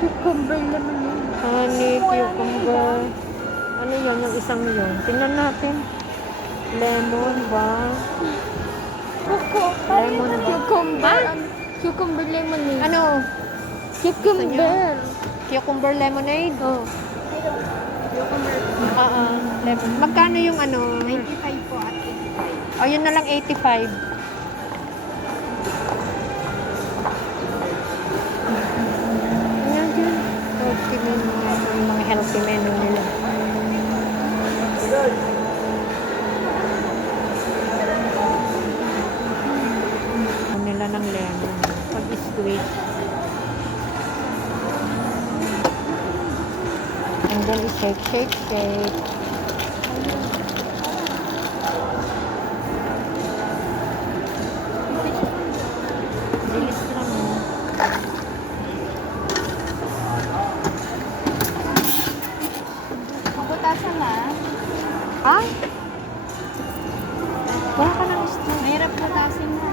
Cucumber lemonade. Honey, cucumber. Ano yun, yung isang yun? Tingnan natin. Lemon ba? Lemon ba? Cucumber. Ha? Cucumber lemonade. Ano? Cucumber. Cucumber lemonade? Oh. Oo, lemon. Magkano yung ano? 95 po at 85. O, yun na lang 85. Ayan dyan. Healthy menu. Yung mga healthy menu nila. Nila ng lemon. Pag-squeeze. And then, shake, shake, shake. Bilis lang, oh. Pagkutasan na. Ha? Wala ka ng straw. Mahirap butasin na.